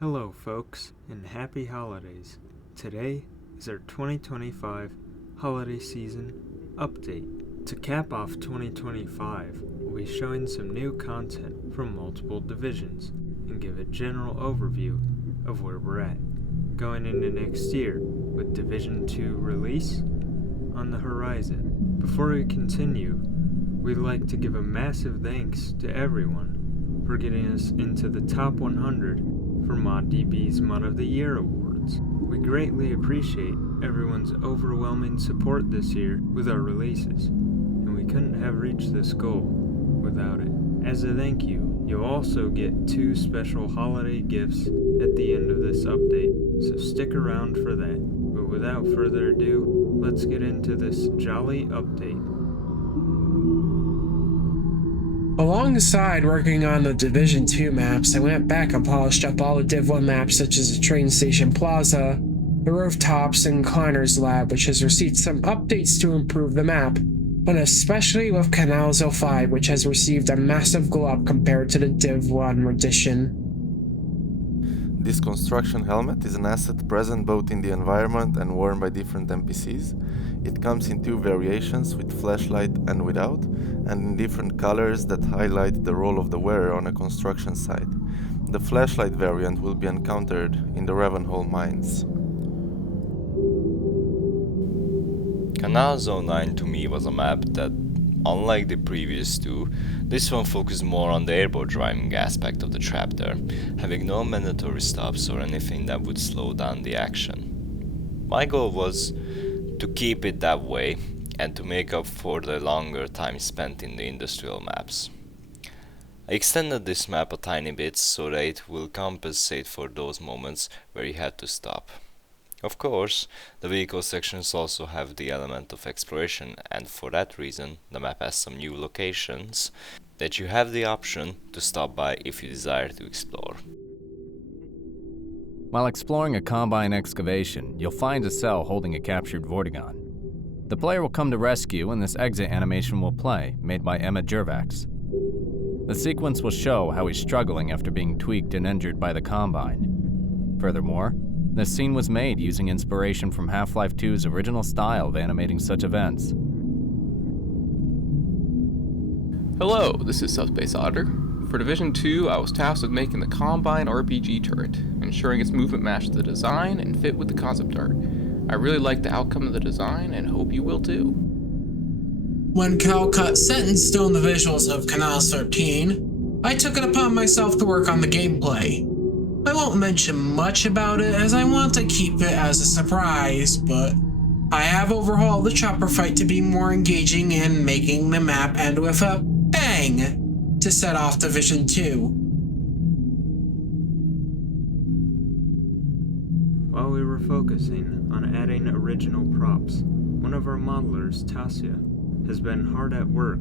Hello folks, and happy holidays. Today is our 2025 holiday season update. To cap off 2025, we'll be showing some new content from multiple divisions and give a general overview of where we're at going into next year with Division 2 release on the horizon. Before we continue, we'd like to give a massive thanks to everyone for getting us into the top 100 for ModDB's Mod of the Year awards. We greatly appreciate everyone's overwhelming support this year with our releases, and we couldn't have reached this goal without it. As a thank you, you'll also get 2 special holiday gifts at the end of this update, so stick around for that. But without further ado, let's get into this jolly update. Alongside working on the Division 2 maps, I went back and polished up all the Div 1 maps such as the train station plaza, the rooftops, and Kleiner's lab, which has received some updates to improve the map, but especially with Canal Zone 5, which has received a massive glow up compared to the Div 1 edition. This construction helmet is an asset present both in the environment and worn by different NPCs. It comes in 2 variations, with flashlight and without, and in different colors that highlight the role of the wearer on a construction site. The flashlight variant will be encountered in the Ravenholm mines. Canal Zone 9 to me was a map that, unlike the previous 2, this one focused more on the airboat driving aspect of the chapter, having no mandatory stops or anything that would slow down the action. My goal was to keep it that way and to make up for the longer time spent in the industrial maps. I extended this map a tiny bit so that it will compensate for those moments where you had to stop. Of course, the vehicle sections also have the element of exploration, and for that reason the map has some new locations that you have the option to stop by if you desire to explore. While exploring a combine excavation, you'll find a cell holding a captured Vortigaunt. The player will come to rescue and this exit animation will play, made by Emma Jervax. The sequence will show how he's struggling after being tweaked and injured by the combine. Furthermore, this scene was made using inspiration from Half-Life 2's original style of animating such events. Hello, this is Subspace Otter. For Division 2, I was tasked with making the Combine RPG turret, ensuring its movement matched the design and fit with the concept art. I really liked the outcome of the design and hope you will too. When Calcut set in stone the visuals of Canal 13, I took it upon myself to work on the gameplay. I won't mention much about it as I want to keep it as a surprise, but I have overhauled the chopper fight to be more engaging and making the map end with a bang to set off Division 2. While we were focusing on adding original props, one of our modelers, Tasia, has been hard at work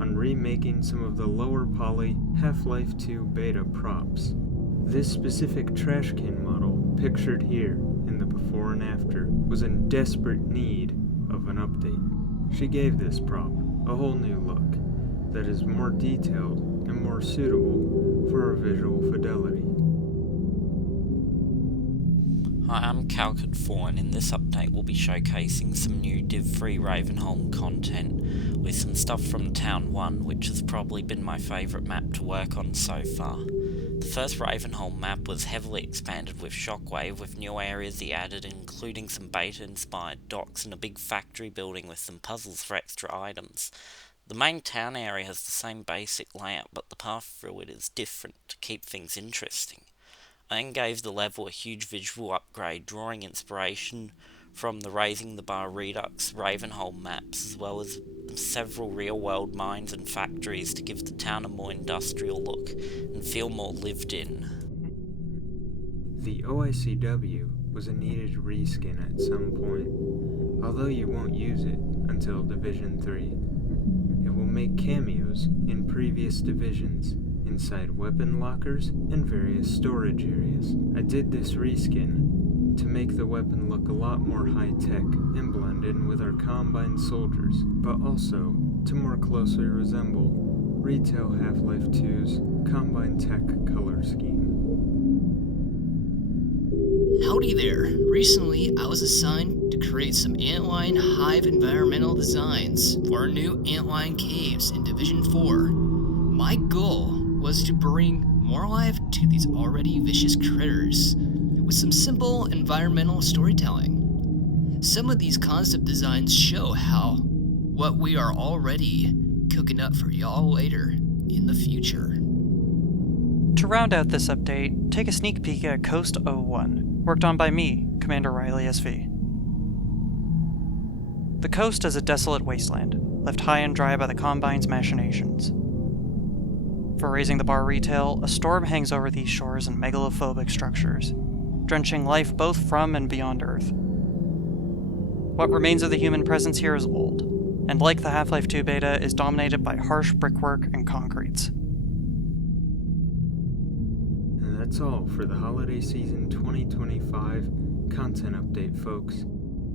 on remaking some of the lower poly Half-Life 2 beta props. This specific trash can model, pictured here in the before and after, was in desperate need of an update. She gave this prop a whole new look that is more detailed and more suitable for our visual fidelity. Hi, I'm Calcut4, and in this update we'll be showcasing some new Div 3 Ravenholm content with some stuff from Town 1, which has probably been my favourite map to work on so far. The first Ravenholm map was heavily expanded with Shockwave, with new areas he added, including some beta-inspired docks and a big factory building with some puzzles for extra items. The main town area has the same basic layout, but the path through it is different to keep things interesting. I then gave the level a huge visual upgrade, drawing inspiration from the Raising the Bar Redux Ravenholm maps, as well as several real-world mines and factories to give the town a more industrial look and feel more lived in. The OICW was a needed reskin at some point, although you won't use it until Division 3. It will make cameos in previous divisions, inside weapon lockers and various storage areas. I did this reskin to make the weapon look a lot more high-tech and blend in with our Combine soldiers, but also to more closely resemble retail Half-Life 2's Combine Tech color scheme. Howdy there. Recently, I was assigned to create some antlion hive environmental designs for our new antlion caves in Division 4. My goal was to bring more life to these already vicious critters with some simple environmental storytelling. Some of these concept designs show how what we are already cooking up for y'all later in the future. To round out this update, take a sneak peek at Coast 01, worked on by me, Commander Riley SV. The coast is a desolate wasteland, left high and dry by the Combine's machinations. For raising the bar retail, a storm hangs over these shores in megalophobic structures, drenching life both from and beyond Earth. What remains of the human presence here is old, and like the Half-Life 2 beta, is dominated by harsh brickwork and concretes. And that's all for the holiday season 2025 content update, folks.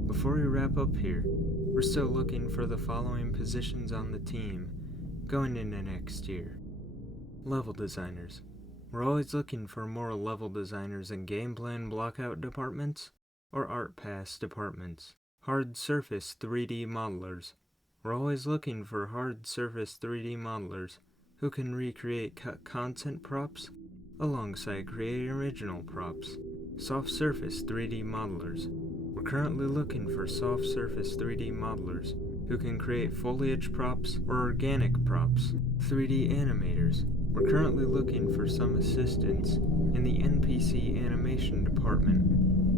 Before we wrap up here, we're still looking for the following positions on the team going into next year. Level designers. We're always looking for more level designers in game plan blockout departments or art pass departments. Hard surface 3D modelers. We're always looking for hard surface 3D modelers who can recreate cut content props alongside creating original props. Soft surface 3D modelers. We're currently looking for soft surface 3D modelers who can create foliage props or organic props. 3D animators. We're currently looking for some assistance in the NPC animation department,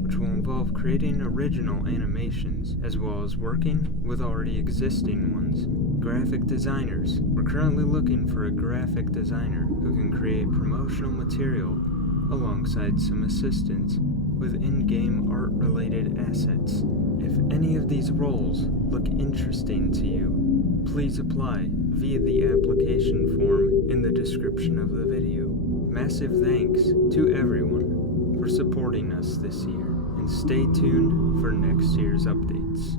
which will involve creating original animations as well as working with already existing ones. Graphic designers. We're currently looking for a graphic designer who can create promotional material alongside some assistance with in-game art-related assets. If any of these roles look interesting to you, please apply via the application form in the description of the video. Massive thanks to everyone for supporting us this year, and stay tuned for next year's updates.